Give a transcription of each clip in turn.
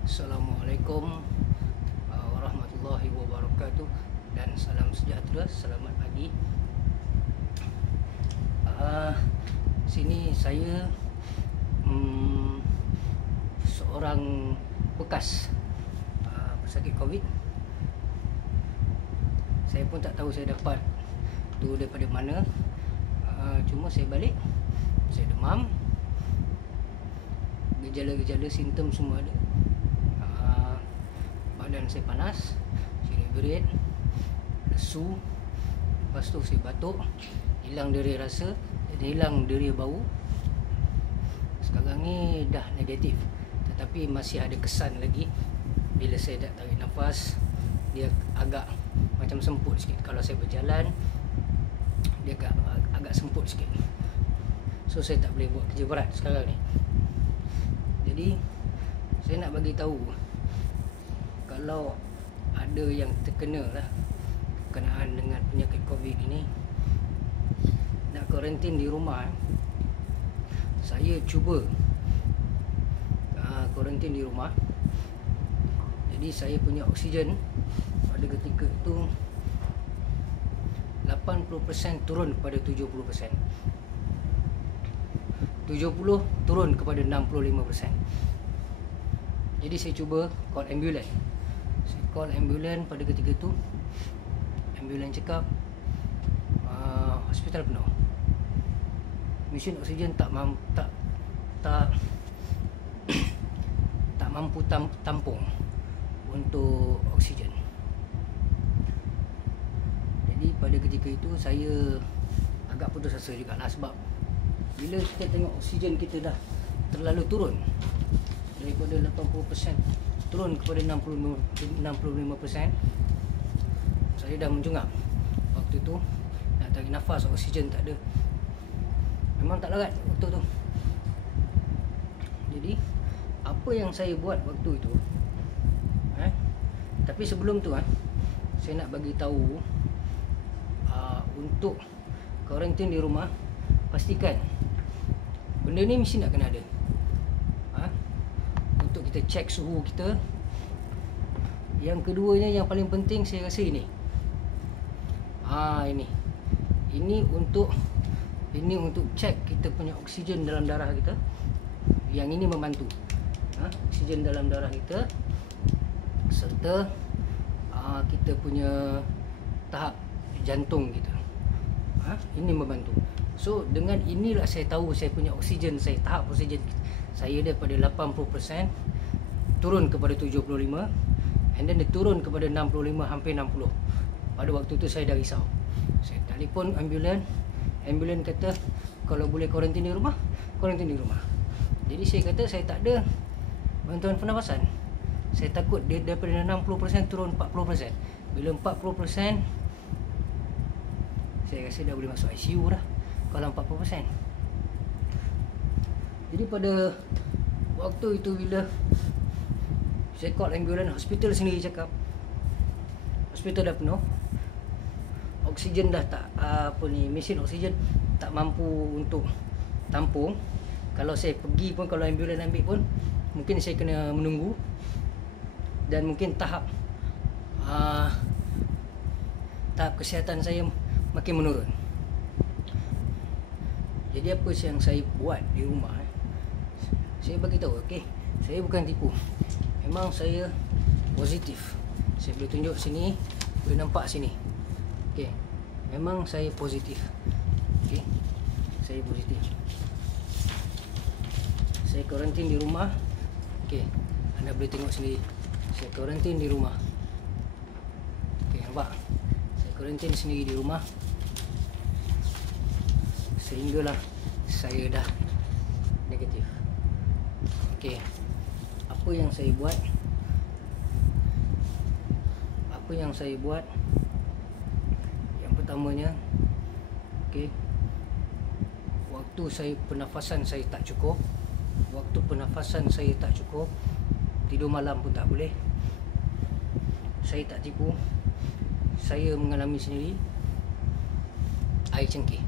Assalamualaikum warahmatullahi wabarakatuh dan salam sejahtera, selamat pagi. Sini saya seorang bekas pesakit COVID. Saya pun tak tahu saya dapat tu daripada mana. Cuma saya balik, saya demam, gejala-gejala simptom semua ada. Badan saya panas, saya berat, lesu, lepas tu saya batuk, hilang derai rasa, hilang derai bau. Sekarang ni dah negatif, tetapi masih ada kesan lagi. Bila saya dah tarik nafas, dia agak macam semput sikit. Kalau saya berjalan, dia agak semput sikit. So saya tak boleh buat kerja berat sekarang ni. Jadi saya nak bagi tahu, kalau ada yang terkena lah berkenaan dengan penyakit COVID ini, nak kuarantin di rumah, saya cuba kuarantin di rumah. Jadi saya punya oksigen pada ketika itu 80% turun kepada 70%, 70 turun kepada 65%. Jadi saya cuba call ambulans. Saya call ambulans pada ketika itu. Ambulans cakap hospital penuh, mesin oksigen tak mampu tampung untuk oksigen. Jadi pada ketika itu saya agak putus asa jugalah, sebab bila kita tengok oksigen kita dah terlalu turun daripada 80% turun kepada 65%, saya dah menjungap. Waktu tu nak tarik nafas, oksigen tak ada, memang tak larat waktu tu. Jadi apa yang saya buat waktu itu, tapi sebelum tu saya nak bagi tahu, untuk kuarantin di rumah, pastikan benda ni mesti nak kena ada. Untuk kita cek suhu kita. Yang keduanya, yang paling penting saya rasa ini. Ini untuk cek kita punya oksigen dalam darah kita. Yang ini membantu oksigen dalam darah kita, serta kita punya tahap jantung kita. Ini membantu. So dengan inilah saya tahu saya punya oksigen, saya tahap oksigen saya daripada 80% turun kepada 75, and then dia turun kepada 65, hampir 60. Pada waktu tu saya dah risau. Saya telefon ambulans. Ambulans kata kalau boleh kuarantin di rumah, kuarantin di rumah. Jadi saya kata saya tak ada bantuan pernafasan. Saya takut dia daripada 60% turun 40%. Bila 40%, saya rasa dah boleh masuk ICU dah kalau 40%. Jadi pada waktu itu bila saya call ambulans, hospital sendiri cakap hospital dah penuh, oksigen dah tak, mesin oksigen tak mampu untuk tampung. Kalau saya pergi pun, kalau ambulans ambil pun, mungkin saya kena menunggu, dan mungkin tahap kesihatan saya makin menurun. Jadi apa yang saya buat di rumah, saya bagi tahu, okey, saya bukan tipu. Memang saya positif. Saya boleh tunjuk sini, boleh nampak sini. Okey, memang saya positif. Okey, saya positif. Saya kuarantin di rumah. Okey, anda boleh tengok sendiri. Saya kuarantin di rumah. Okey, nampak? Saya kuarantin sendiri di rumah sehinggalah saya dah negatif. Okey, apa yang saya buat? Yang pertamanya, okey, waktu saya pernafasan saya tak cukup. Tidur malam pun tak boleh. Saya tak tipu. Saya mengalami sendiri. Air cengkeh.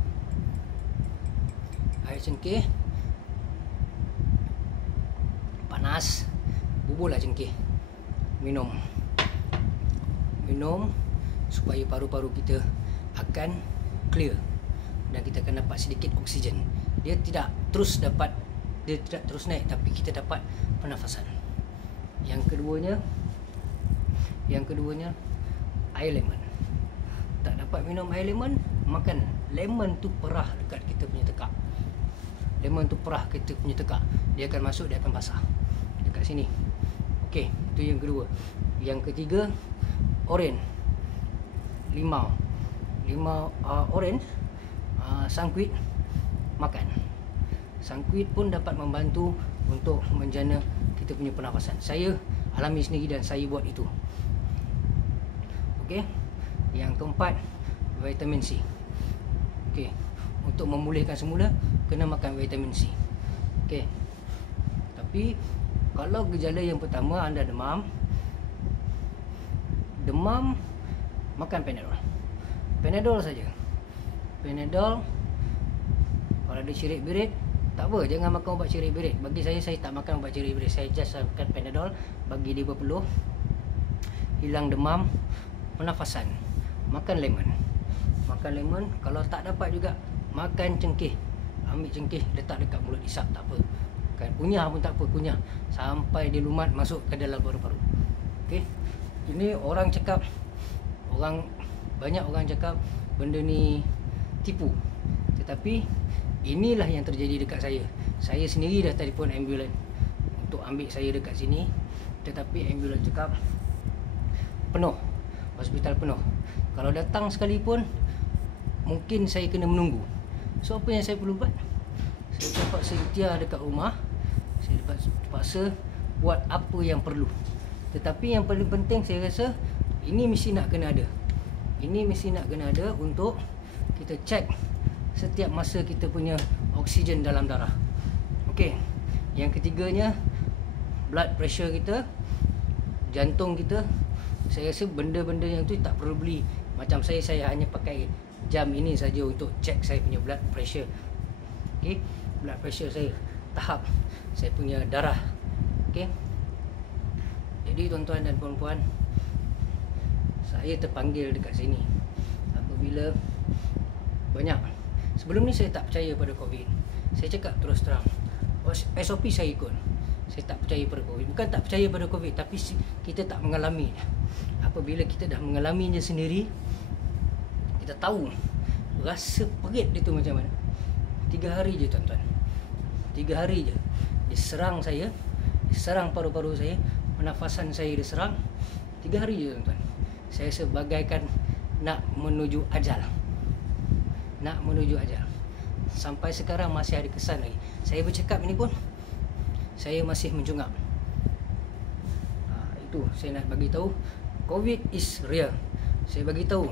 panas, buburlah cengkeh. Minum supaya paru-paru kita akan clear dan kita akan dapat sedikit oksigen. Dia tidak terus naik, tapi kita dapat pernafasan. Yang keduanya air lemon. Tak dapat minum air lemon, makan lemon tu perah dekat kita punya tekak. Lemon tu perah kita punya tekak. Dia akan masuk, dia akan basah dekat sini. Okey, itu yang kedua. Yang ketiga, oren. Limau orange, sangkuit makan. Sangkuit pun dapat membantu untuk menjana kita punya pernafasan. Saya alami sendiri dan saya buat itu. Okey. Yang keempat, vitamin C. Okey. Untuk memulihkan semula, kena makan vitamin C. Okey. Tapi kalau gejala yang pertama anda demam, makan Panadol saja. Panadol, kalau ada cirit-birit, tak apa, jangan makan ubat cirit-birit. Bagi saya tak makan ubat cirit-birit. Saya just makan Panadol, bagi dia berpeluh, hilang demam, pernafasan. Makan lemon. Kalau tak dapat juga, makan cengkeh. Ambil cengkeh, letak dekat mulut, isap, tak apa. Kan, kunyah pun tak apa, kunyah sampai dia lumat masuk ke dalam paru-paru. Okey. Ini banyak orang cakap benda ni tipu. Tetapi inilah yang terjadi dekat saya. Saya sendiri dah telefon ambulan untuk ambil saya dekat sini, tetapi ambulan cakap penuh, hospital penuh. Kalau datang sekalipun, mungkin saya kena menunggu. So apa yang saya perlu buat? Saya terpaksa ikhtiar dekat rumah. Saya terpaksa buat apa yang perlu. Tetapi yang paling penting saya rasa, ini mesti nak kena ada. Untuk kita cek setiap masa kita punya oksigen dalam darah. Okey. Yang ketiganya, blood pressure kita, jantung kita. Saya rasa benda-benda yang tu tak perlu beli. Macam saya hanya pakai jam ini saja untuk cek saya punya blood pressure. Okey, blood pressure saya, tahap saya punya darah. Okey. Jadi tuan-tuan dan puan-puan, saya terpanggil dekat sini apabila banyak. Sebelum ni saya tak percaya pada COVID. Saya cakap terus terang, SOP saya ikut. Saya tak percaya pada COVID. Bukan tak percaya pada COVID, tapi kita tak mengalami. Apabila kita dah mengalaminya sendiri, kita tahu rasa perit dia tu macam mana. 3 hari je tuan-tuan, 3 hari je dia serang saya, dia serang paru-paru saya, pernafasan saya diserang. 3 hari je tuan-tuan. Saya sebagaikan nak menuju ajal. Sampai sekarang masih ada kesan lagi. Saya bercakap ini pun saya masih mencungap. Itu saya nak bagi tahu, COVID is real. Saya bagi tahu,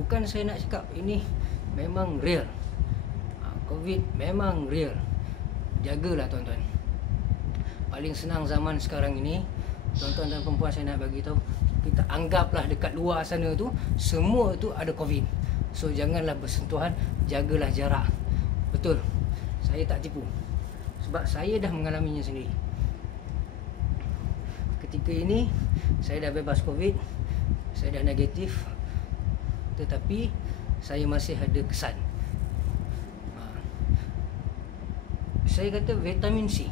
bukan saya nak cakap, ini memang real. COVID memang real. Jagalah tuan-tuan. Paling senang zaman sekarang ini, tuan-tuan dan perempuan, saya nak bagi tahu, kita anggaplah dekat luar sana tu semua tu ada COVID. So janganlah bersentuhan, jagalah jarak. Betul, saya tak tipu, sebab saya dah mengalaminya sendiri. Ketika ini saya dah bebas COVID, saya dah negatif, tetapi saya masih ada kesan. Saya kata vitamin C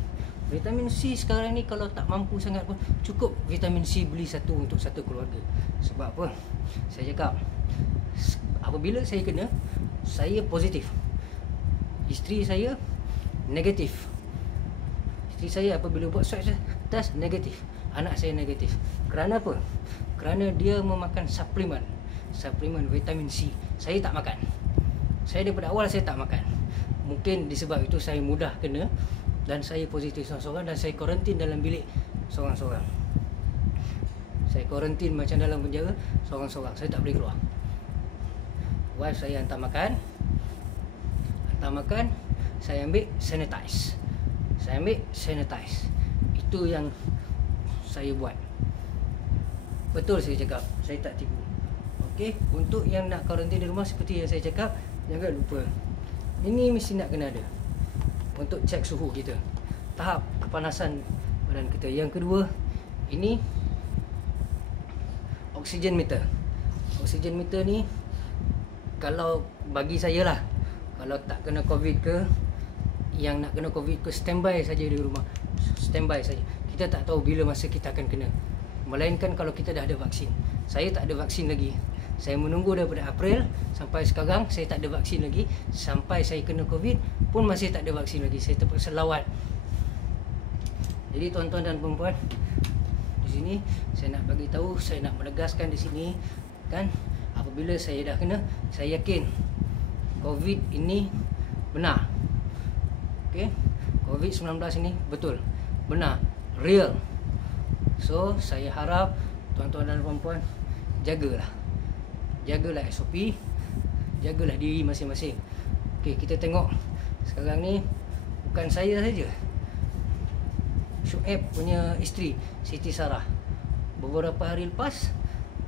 sekarang ni kalau tak mampu sangat pun, cukup vitamin C beli satu untuk satu keluarga. Sebab apa? Saya cakap, apabila saya kena, saya positif, isteri saya negatif. Isteri saya apabila buat swab test negatif, anak saya negatif. Kerana apa? Kerana dia memakan suplemen vitamin C. Saya tak makan. Saya daripada awal saya tak makan. Mungkin disebab itu saya mudah kena, dan saya positif seorang-seorang, dan saya kuarantin dalam bilik seorang-seorang. Saya kuarantin macam dalam penjara seorang-seorang. Saya tak boleh keluar. Wife saya hantar makan, saya ambil sanitize. Itu yang saya buat. Betul saya cakap, saya tak tipu. Okey, untuk yang nak kuarantin di rumah, seperti yang saya cakap, jangan lupa, ini mesti nak kena ada untuk cek suhu kita, tahap kepanasan badan kita. Yang kedua, ini oksigen meter. Oksigen meter ni, kalau bagi saya lah, kalau tak kena COVID ke, yang nak kena COVID ke, standby saja di rumah. Standby saja. Kita tak tahu bila masa kita akan kena. Melainkan kalau kita dah ada vaksin. Saya tak ada vaksin lagi. Saya menunggu daripada April sampai sekarang saya tak ada vaksin lagi. Sampai saya kena COVID pun masih tak ada vaksin lagi. Saya terpaksa lawat. Jadi tuan-tuan dan puan-puan, di sini saya nak bagi tahu, saya nak menegaskan di sini kan, apabila saya dah kena, saya yakin COVID ini benar. Okey, COVID-19 ini betul, benar, real. So saya harap tuan-tuan dan puan-puan jagalah SOP, jagalah diri masing-masing. Okey, kita tengok sekarang ni bukan saya saja, Syuib punya isteri Siti Sarah beberapa hari lepas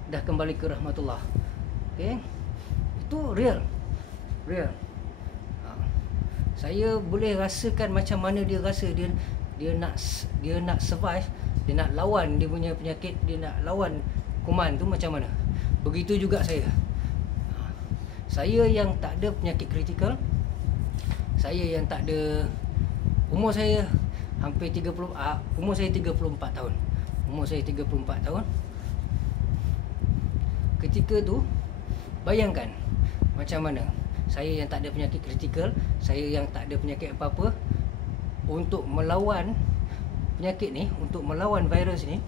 dah kembali ke rahmatullah. Okey, itu real. Saya boleh rasakan macam mana dia rasa, dia nak survive, dia nak lawan dia punya penyakit, dia nak lawan kuman tu macam mana. Begitu juga saya. Saya yang tak ada penyakit kritikal, saya yang tak ada, umur saya hampir 30, umur saya 34 tahun. Umur saya 34 tahun. Ketika tu bayangkan macam mana saya yang tak ada penyakit kritikal, saya yang tak ada penyakit apa-apa, untuk melawan penyakit ni, untuk melawan virus ni,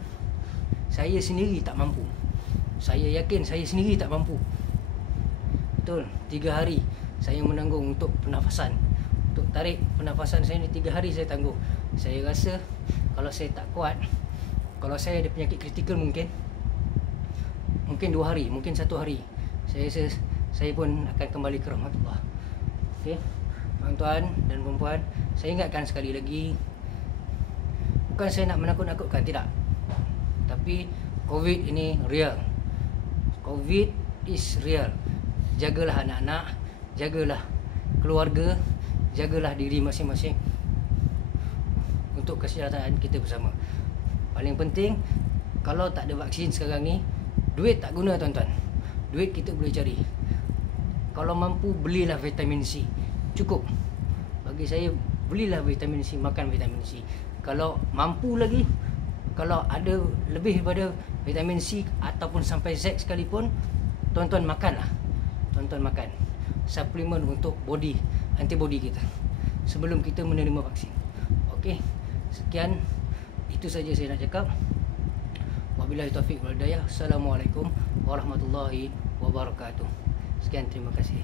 saya sendiri tak mampu. Saya yakin saya sendiri tak mampu. Betul, 3 hari saya menanggung untuk pernafasan. Untuk tarik pernafasan saya ni 3 hari saya tanggung. Saya rasa kalau saya tak kuat, kalau saya ada penyakit kritikal, mungkin 2 hari, mungkin 1 hari, saya pun akan kembali ke rahmatullah. Okey, tuan-tuan dan puan-puan, saya ingatkan sekali lagi, bukan saya nak menakut-nakutkan, tidak. Tapi COVID ini real. COVID is real. Jagalah anak-anak, jagalah keluarga, jagalah diri masing-masing untuk kesejahteraan kita bersama. Paling penting, kalau tak ada vaksin sekarang ni, duit tak guna tuan-tuan. Duit kita boleh cari. Kalau mampu, belilah vitamin C. Cukup. Bagi saya, belilah vitamin C, makan vitamin C. Kalau mampu lagi, kalau ada lebih daripada vitamin C ataupun sampai Z sekalipun, tuan-tuan makanlah. Tuan-tuan makan suplemen untuk body, antibody kita sebelum kita menerima vaksin. Okey, sekian, itu saja saya nak cakap. Wabillahi taufiq wal hidayah. Assalamualaikum warahmatullahi wabarakatuh. Sekian, terima kasih.